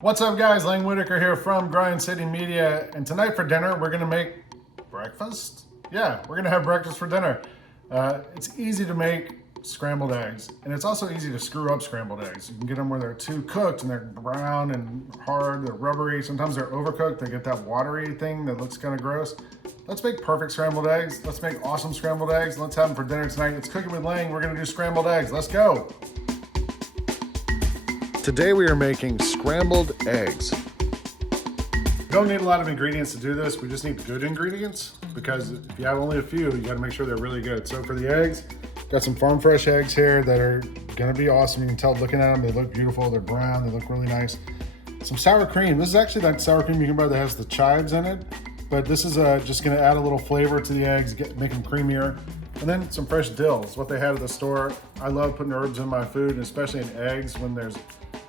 What's up guys, Whitaker here from Grind City Media, and tonight for dinner we're gonna make breakfast? Yeah, we're gonna have breakfast for dinner. It's easy to make scrambled eggs, and it's also easy to screw up scrambled eggs. You can get them where they're too cooked and they're brown and hard, they're rubbery, sometimes they're overcooked, they get that watery thing that looks kind of gross. Let's make perfect scrambled eggs, let's make awesome scrambled eggs, let's have them for dinner tonight. It's Cooking with Lang, we're gonna do scrambled eggs, let's go! Today we are making scrambled eggs. We don't need a lot of ingredients to do this, we just need good ingredients because if you have only a few, you gotta make sure they're really good. So for the eggs, got some farm fresh eggs here that are gonna be awesome. You can tell looking at them, they look beautiful, they're brown, they look really nice. Some sour cream. This is actually that sour cream you can buy that has the chives in it, but this is just gonna add a little flavor to the eggs, make them creamier. And then some fresh dill is what they had at the store. I love putting herbs in my food, and especially in eggs when there's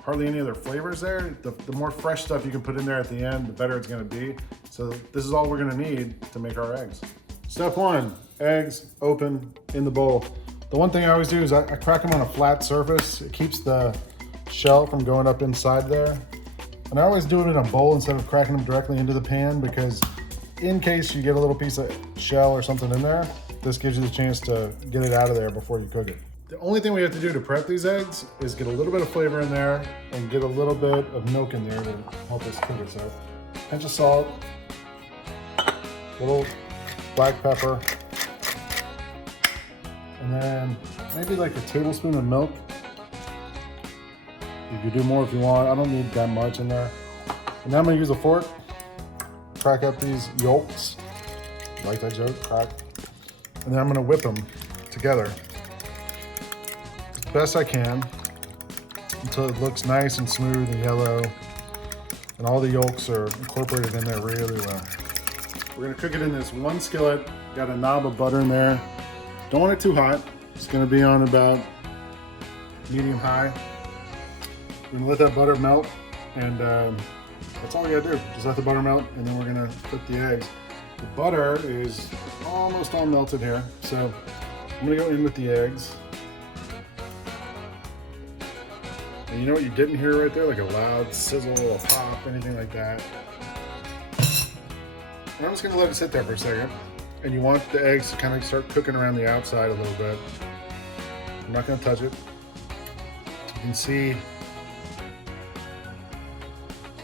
hardly any other flavors there. The more fresh stuff you can put in there at the end, the better it's gonna be. So this is all we're gonna need to make our eggs. Step one, eggs open in the bowl. The one thing I always do is I crack them on a flat surface. It keeps the shell from going up inside there. And I always do it in a bowl instead of cracking them directly into the pan, because in case you get a little piece of shell or something in there, this gives you the chance to get it out of there before you cook it. The only thing we have to do to prep these eggs is get a little bit of flavor in there and get a little bit of milk in there to help us cook it. So, pinch of salt, a little black pepper, and then maybe like a tablespoon of milk. You could do more if you want. I don't need that much in there. And now I'm gonna use a fork, crack up these yolks, like that joke, crack. And then I'm gonna whip them together as best I can until it looks nice and smooth and yellow and all the yolks are incorporated in there really well. We're gonna cook it in this one skillet, got a knob of butter in there. Don't want it too hot. It's gonna be on about medium high. We're gonna let that butter melt, and that's all we gotta do. Just let the butter melt, and then we're gonna cook the eggs. The butter is almost all melted here, so I'm gonna go in with the eggs. And you know what you didn't hear right there? Like a loud sizzle, a pop, anything like that. And I'm just gonna let it sit there for a second. And you want the eggs to kind of start cooking around the outside a little bit. I'm not gonna touch it. You can see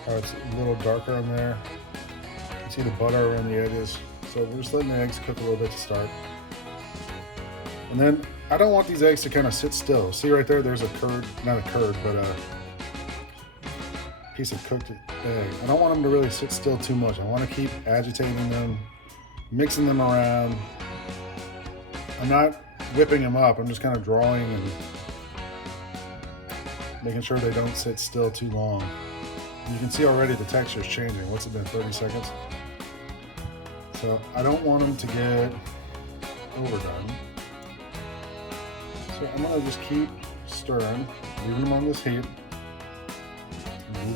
how it's a little darker on there. You can see the butter around the edges. So we're just letting the eggs cook a little bit to start. And then I don't want these eggs to kind of sit still. See right there, there's a curd, not a curd, but a piece of cooked egg. I don't want them to really sit still too much. I want to keep agitating them, mixing them around. I'm not whipping them up. I'm just kind of drawing and making sure they don't sit still too long. You can see already the texture is changing. What's it been, 30 seconds? So I don't want them to get overdone. So I'm gonna just keep stirring, leaving them on this heat.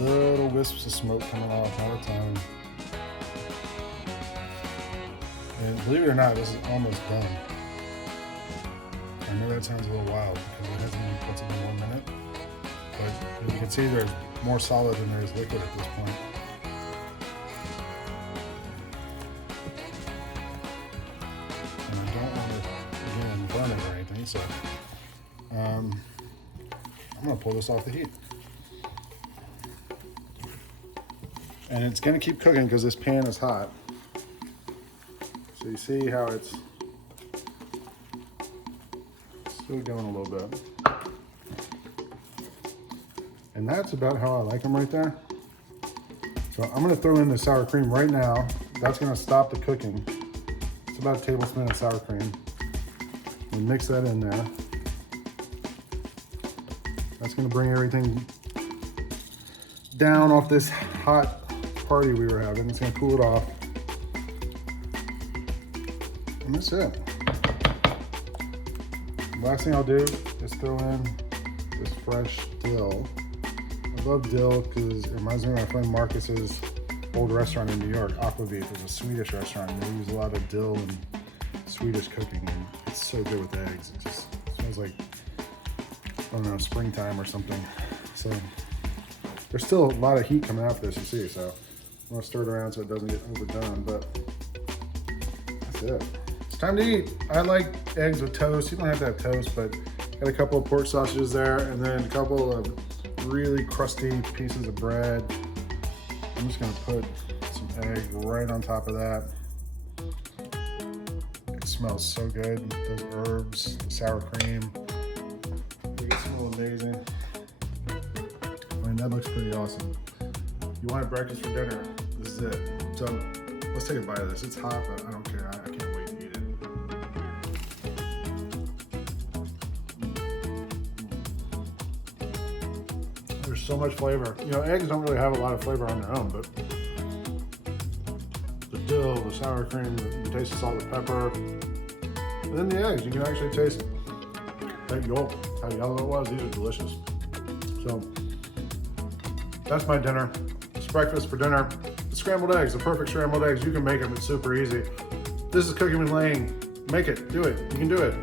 Little wisps of smoke coming off all the time. And believe it or not, this is almost done. I know that sounds a little wild because it hasn't been cooked in 1 minute. But you can see there's more solid than there is liquid at this point. And I don't want to, again, burn it or anything, so I'm going to pull this off the heat. And it's going to keep cooking because this pan is hot. So you see how it's still going a little bit. And that's about how I like them right there. So I'm gonna throw in the sour cream right now. That's gonna stop the cooking. It's about a tablespoon of sour cream. And mix that in there. That's gonna bring everything down off this hot party we were having. It's gonna cool it off. And that's it. Last thing I'll do is throw in this fresh dill. I love dill because it reminds me of my friend Marcus's old restaurant in New York, Aquavit. It's a Swedish restaurant, and they use a lot of dill and Swedish cooking, and it's so good with eggs. It just smells like, I don't know, springtime or something. So There's still a lot of heat coming out of this, you see, so I'm gonna stir it around so it doesn't get overdone, but that's it. It's time to eat. I like eggs with toast. You don't have to have toast, but got a couple of pork sausages there and then a couple of really crusty pieces of bread. I'm just gonna put some egg right on top of that. It smells so good. Those herbs, the sour cream. It smells amazing. I mean, that looks pretty awesome. You want breakfast for dinner, this is it. So let's take a bite of this. It's hot, but I don't care. I can't wait to eat it. There's so much flavor. You know, eggs don't really have a lot of flavor on their own, but the dill, the sour cream, the taste of salt and pepper, and then the eggs, you can actually taste that yolk, how yellow it was. These are delicious. So that's my dinner. It's breakfast for dinner. The scrambled eggs, the perfect scrambled eggs. You can make them, it's super easy. This is Cooking with Lane. Make it, do it, you can do it.